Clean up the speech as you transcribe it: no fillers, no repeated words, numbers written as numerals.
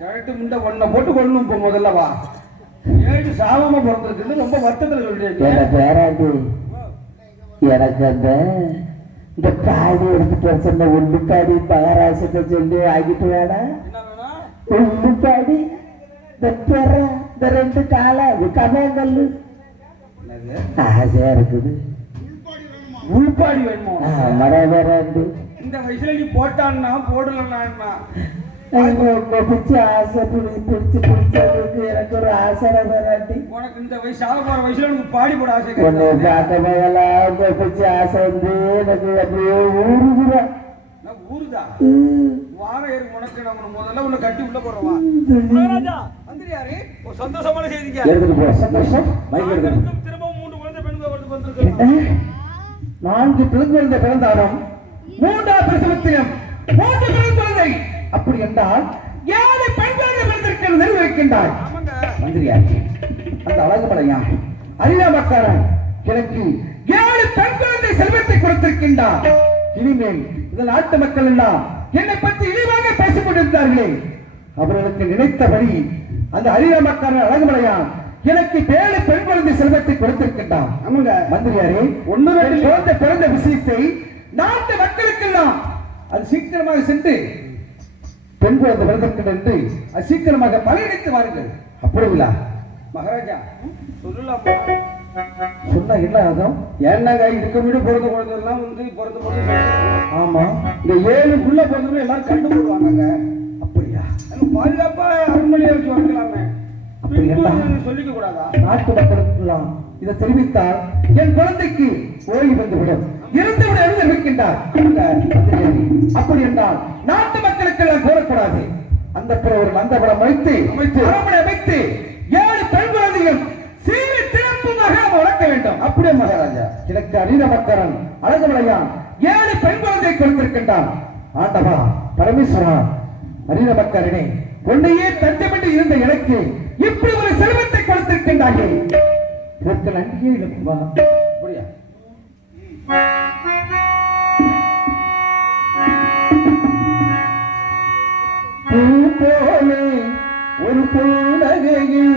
Correct முண்டை ஒன்ன போட்டு கொள்ளணும். இப்போ முதல்லவா 7 சாபமா பிறந்திருக்கு. ரொம்ப வருத்தத்தில் சொல்றீங்க. எனக்கு இந்த பாடி எடுத்துட்டு சொன்ன உள்ளுப்பாடி மகாராஷ்டிரத்தை சொல்லி ஆகிட்டு வேடா. உள்ளுப்பாடி இந்த 2 காலை கமங்கல்லு ஆசையா இருக்குது. உள்பாடி வேணுமா? மரபு இந்த வயசுல நீ போட்டான்னா போடலன்னா ஆசை பிடிச்சதுக்கு எனக்கு ஒரு ஆசை வராட்டி. உனக்கு இந்த வயசு ஆக போற வயசுல உனக்கு பாடி போட ஆசை. உன்னை பார்க்க போதெல்லாம் பிடிச்ச ஆசை வந்து எனக்கு அப்படியே ஊருக்குறா. ஊருதா வார ஏறு உனக்கு. நம்ம முதல்ல உன்னை கட்டி உள்ள போடுறவா வந்துறியாரு. ஒரு சந்தோஷமான செய்திங்க. திரும்ப 3 குழந்தை பெண்கள் வந்திருக்காங்க. 4 பெண் குழந்தை பிறந்தாலும் 3ஆம் பிரசவத்திலும் 3 பெண் குழந்தை. அப்படி என்றால் 7 பெண் குழந்தை பிறந்திருக்கிறது நிர்வகிக்கின்றார். மந்திரியார் அந்த அழகுமலையா அரியாமக்காரன் எனக்கு 7 பெண் குழந்தை செல்வத்தை கொடுத்திருக்கின்றார். இனிமேல் இந்த நாட்டு மக்கள் எல்லாம் என்னை பற்றி இழிவாக பேசிக் கொண்டிருந்தார்களே, அவர்களுக்கு நினைத்தபடி அந்த அரியாமக்காரன் அழகுமலையான் எனக்கு 7 பெண் குழந்தை செல்வத்தை கொடுத்திருக்கின்றார். ஆமாங்க மந்திரியாரே, 1 குழந்தை பிறந்த விஷயத்தை நாட்டு மக்களுக்கெல்லாம் அது சீக்கிரமாக சென்று பெண் குழந்தை பிறந்திருக்கின்ற என்று அது சீக்கிரமாக பலனளித்து வாருங்கள். அப்படிங்களா மகாராஜா? சொல்லலாம் சொன்னா என்ன ஆகும்? ஏன்னாங்க இதுக்கு வீடு பிறந்த குழந்தைலாம் வந்து பிறந்த ஆமா இந்த 7 புள்ள பிறந்தவங்க எல்லாரும் கண்டு போடுவாங்க. அப்படியா? பாதுகாப்பா அரண்மனையை வச்சு வளர்க்கலாமே. சொல்லிக்க கூடாதா? நாட்டு மக்களுக்கெல்லாம் இதை தெரிவித்தால் என் குழந்தைக்கு ஓய்வு வந்துவிடும், இருந்துவிட எழுந்திருக்கின்றார். அப்படி என்றால் நாட்டு மக்களுக்கு எல்லாம் கூறக்கூடாது. அந்த ஒரு நந்தபுரம் அமைத்து அரண்மனை அமைத்து 7 பெண் குழந்தையும் சீரி சிறப்புமாக வளர்க்க வேண்டும். அப்படியே மகாராஜா, எனக்கு அரியாமக்காரன் அழகுமலையான் 7 பெண் குழந்தை கொடுத்திருக்கின்றான். ஆண்டவா பரமேஸ்வரா, அரியாமக்காரனே, உன்னையே தஞ்சமிட்டு இருந்த எனக்கு இப்படி ஒரு செல்வத்தை கொடுத்திருக்கின்றார்கள். இதற்கு நன்றியே இல்லைப்பா. அப்படியா? பூ போலே ஒரு புன்னகையில்